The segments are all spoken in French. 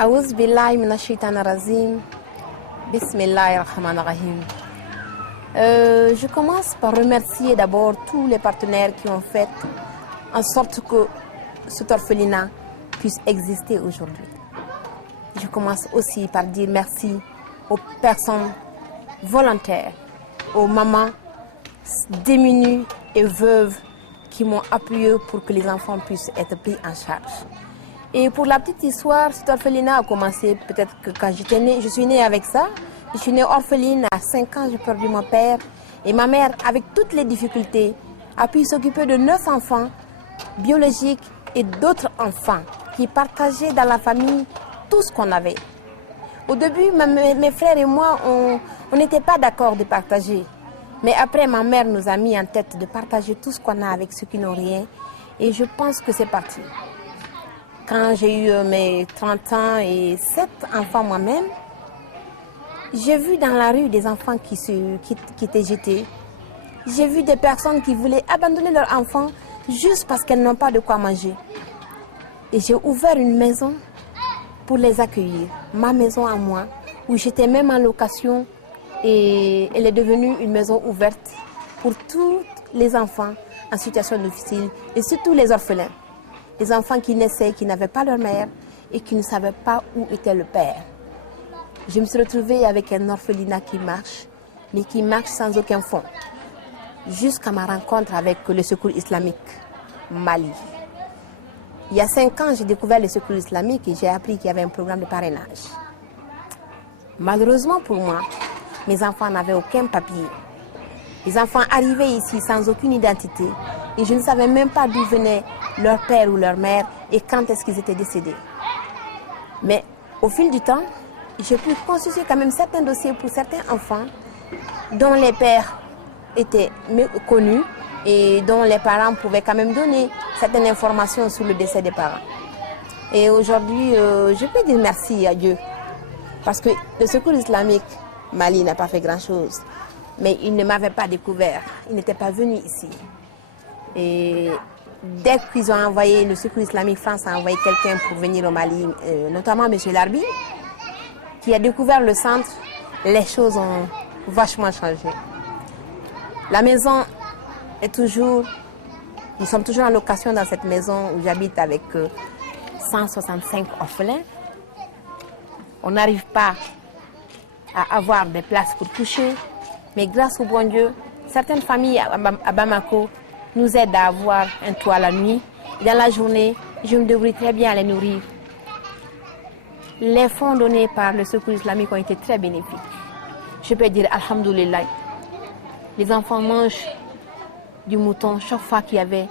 Aouz billahi minash shaitanir rajim. Bismillahir rahmanir rahim. Je commence par remercier d'abord tous les partenaires qui ont fait en sorte que cet orphelinat puisse exister aujourd'hui. Je commence aussi par dire merci aux personnes volontaires, aux mamans démunies et veuves qui m'ont appuyé pour que les enfants puissent être pris en charge. Et pour la petite histoire, cet orphelinat a commencé peut-être que quand j'étais née, je suis née avec ça. Je suis née orpheline, à 5 ans j'ai perdu mon père. Et ma mère, avec toutes les difficultés, a pu s'occuper de 9 enfants biologiques et d'autres enfants qui partageaient dans la famille tout ce qu'on avait. Au début, mes frères et moi, on n'était pas d'accord de partager. Mais après, ma mère nous a mis en tête de partager tout ce qu'on a avec ceux qui n'ont rien. Et je pense que c'est parti. Quand j'ai eu mes 30 ans et 7 enfants moi-même, j'ai vu dans la rue des enfants qui étaient jetés. J'ai vu des personnes qui voulaient abandonner leurs enfants juste parce qu'elles n'ont pas de quoi manger. Et j'ai ouvert une maison pour les accueillir, ma maison à moi, où j'étais même en location. Et elle est devenue une maison ouverte pour tous les enfants en situation difficile et surtout les orphelins. Les enfants qui naissaient, qui n'avaient pas leur mère et qui ne savaient pas où était le père. Je me suis retrouvée avec un orphelinat qui marche, mais qui marche sans aucun fonds. Jusqu'à ma rencontre avec le Secours islamique Mali. Il y a 5 ans, j'ai découvert le Secours islamique et j'ai appris qu'il y avait un programme de parrainage. Malheureusement pour moi, mes enfants n'avaient aucun papier. Les enfants arrivaient ici sans aucune identité et je ne savais même pas d'où venait leur père ou leur mère et quand est-ce qu'ils étaient décédés. Mais au fil du temps, j'ai pu constituer quand même certains dossiers pour certains enfants dont les pères étaient connus et dont les parents pouvaient quand même donner certaines informations sur le décès des parents. Et aujourd'hui, je peux dire merci à Dieu parce que le Secours islamique Mali n'a pas fait grand-chose, mais il ne m'avait pas découvert, il n'était pas venu ici. Et dès qu'ils ont envoyé, le Secours islamique France a envoyé quelqu'un pour venir au Mali, notamment M. Larbi, qui a découvert le centre, les choses ont vachement changé. La maison est toujours, nous sommes toujours en location dans cette maison où j'habite avec 165 orphelins. On n'arrive pas à avoir des places pour coucher, mais grâce au bon Dieu, certaines familles à Bamako nous aident à avoir un toit la nuit. Dans la journée, je me débrouille très bien à les nourrir. Les fonds donnés par le Secours islamique ont été très bénéfiques. Je peux dire alhamdoulilah. Les enfants mangent du mouton chaque fois qu'il y avait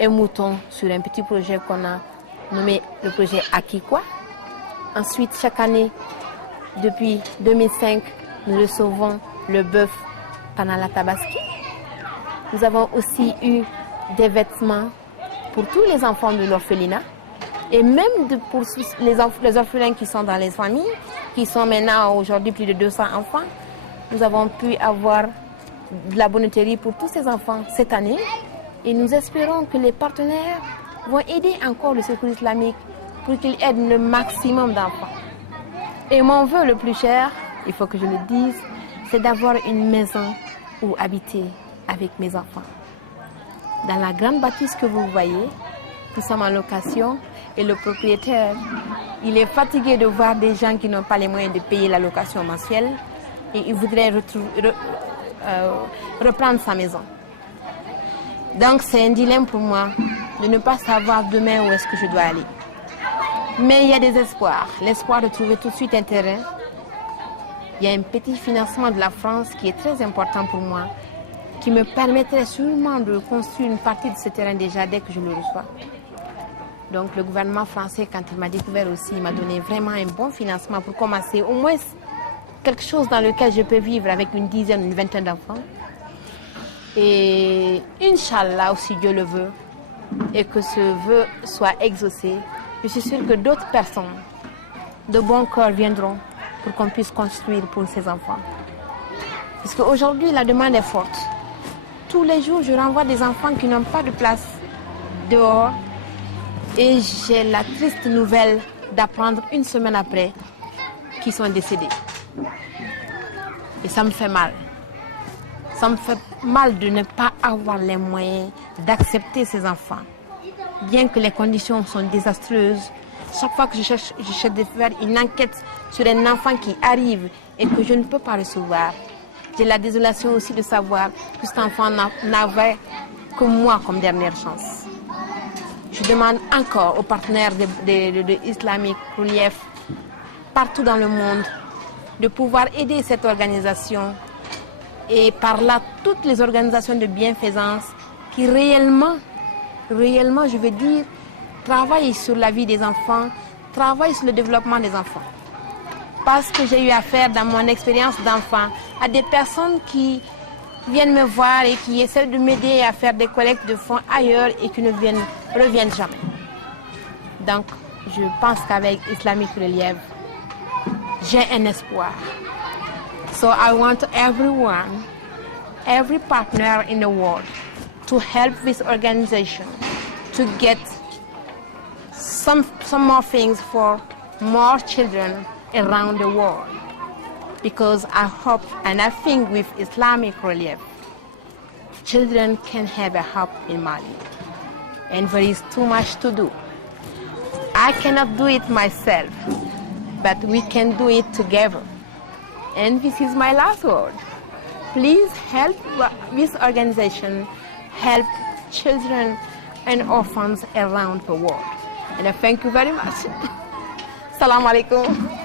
un mouton sur un petit projet qu'on a nommé le projet Akikwa. Ensuite, chaque année, depuis 2005, nous recevons le bœuf pendant la Tabaski. Nous avons aussi eu des vêtements pour tous les enfants de l'orphelinat et même pour les orphelins qui sont dans les familles, qui sont maintenant aujourd'hui plus de 200 enfants. Nous avons pu avoir de la bonneterie pour tous ces enfants cette année et nous espérons que les partenaires vont aider encore le Secours islamique pour qu'il aide le maximum d'enfants. Et mon vœu le plus cher, il faut que je le dise, c'est d'avoir une maison où habiter avec mes enfants. Dans la grande bâtisse que vous voyez, nous sommes en location et le propriétaire, il est fatigué de voir des gens qui n'ont pas les moyens de payer la location mensuelle et il voudrait reprendre sa maison. Donc c'est un dilemme pour moi de ne pas savoir demain où est-ce que je dois aller. Mais il y a des espoirs. L'espoir de trouver tout de suite un terrain. Il y a un petit financement de la France qui est très important pour moi, qui me permettrait sûrement de construire une partie de ce terrain déjà dès que je le reçois. Donc le gouvernement français, quand il m'a découvert aussi, il m'a donné vraiment un bon financement pour commencer au moins quelque chose dans lequel je peux vivre avec une dizaine, une vingtaine d'enfants. Et Inch'Allah, si Dieu le veut, et que ce vœu soit exaucé, je suis sûre que d'autres personnes de bon cœur viendront pour qu'on puisse construire pour ces enfants. Parce qu'aujourd'hui, la demande est forte. Tous les jours, je renvoie des enfants qui n'ont pas de place dehors. Et j'ai la triste nouvelle d'apprendre une semaine après qu'ils sont décédés. Et ça me fait mal. Ça me fait mal de ne pas avoir les moyens d'accepter ces enfants. Bien que les conditions sont désastreuses, chaque fois que je cherche de faire une enquête sur un enfant qui arrive et que je ne peux pas recevoir, j'ai la désolation aussi de savoir que cet enfant n'avait que moi comme dernière chance. Je demande encore aux partenaires de Islamic Relief partout dans le monde de pouvoir aider cette organisation et par là toutes les organisations de bienfaisance qui réellement, je veux dire, travaillent sur la vie des enfants, travaillent sur le développement des enfants. Parce que j'ai eu affaire dans mon expérience d'enfant à des personnes qui viennent me voir et qui essaient de m'aider à faire des collectes de fonds ailleurs et qui ne reviennent jamais. Donc, je pense qu'avec Islamic Relief, j'ai un espoir. So I want everyone, every partner in the world to help this organization to get some more things for more children around the world. Because I hope and I think with Islamic Relief, children can have a hope in Mali. And there is too much to do. I cannot do it myself, but we can do it together. And this is my last word. Please help this organization help children and orphans around the world. And I thank you very much. Assalamu alaikum.